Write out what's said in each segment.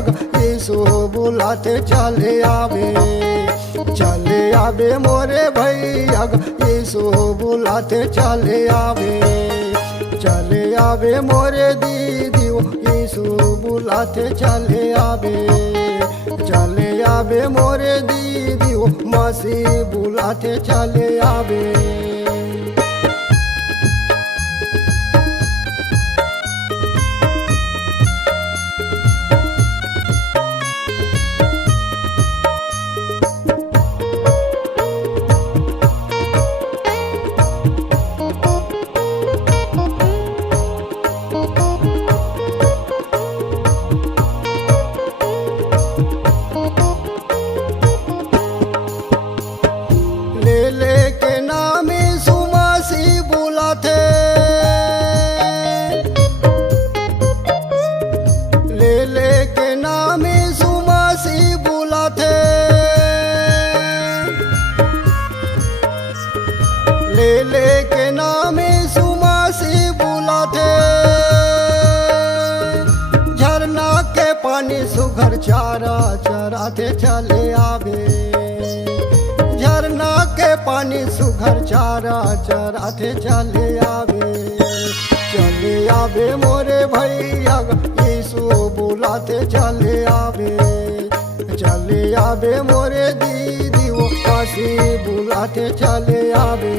अग यीशु बुलाते चले आवे मोरे भैया ग यीशु बुलाते चले आवे मोरे दीदी यीशु बुलाते चले आवे मोरे दीदी मसीह बुलाते चले आवे। ले के नाम सुमासी बुलाते झरना के पानी सुघर चारा चराते चले आवे झरना के पानी सुघर चारा चराते चले आवे मोरे भैया यीशु बुलाते चले आवे मोरे दीदी वो काशी बुलाते चले आवे।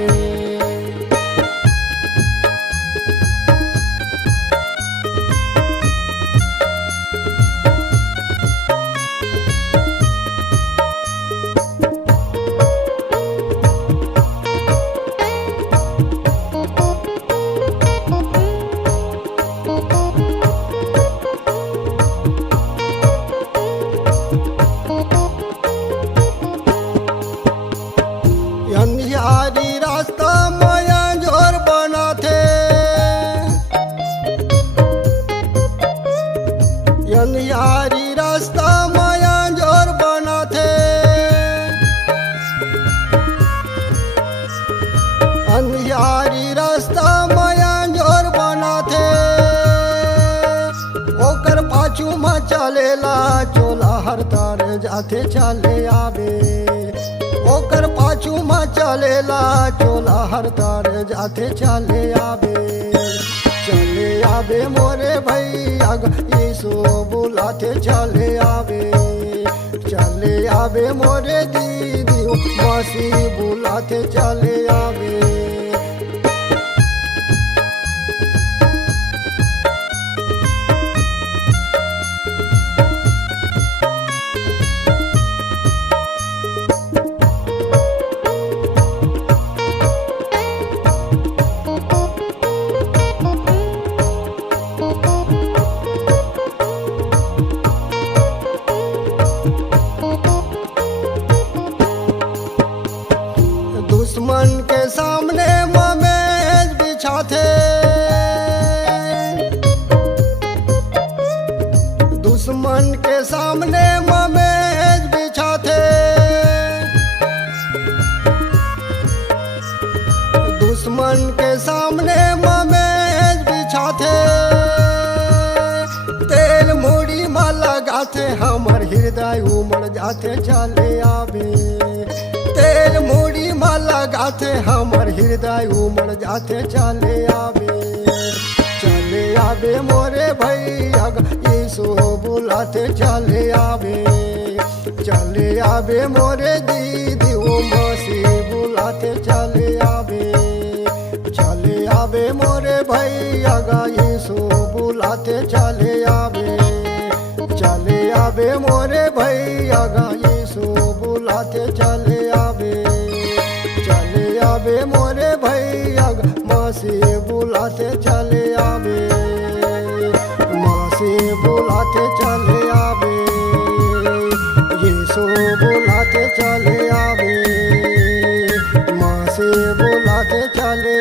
यारी रास्ता माया जोर बनाते यारी रास्ता माया जोर बनाते यारी रास्ता माया जोर बनाते ओकर पाछू में चलेला चोला हर तार जाते चले आवे ओकर पाछू में चलेला चोला हर तार जाते चले आवे मोरे भैया यीशु बुलाते चले आवे मोरे दीदी मसीह बुलाते चले आवे। दुश्मन के सामने मेज बिछाते दुश्मन के सामने मेज बिछाते दुश्मन के सामने मेज बिछाते तेल मूड़ी में लगाते हमर हृदय उमड़ जाते चले आवे तेल मूड़ी में लगाते हमर हृदय उमड़ जाते चले आवे मोरे भैया यीशु बुलाते चले आवे मोरे दीदी वो मसीह बुलाते चले आवे मोरे भैया यीशु बुलाते चले आवे मोरे भैया यीशु बुलाते चले आवे मोरे भैया मसीह बुलाते चले आवे यीशु बुलाते चले आवे मसीह बुलाते चले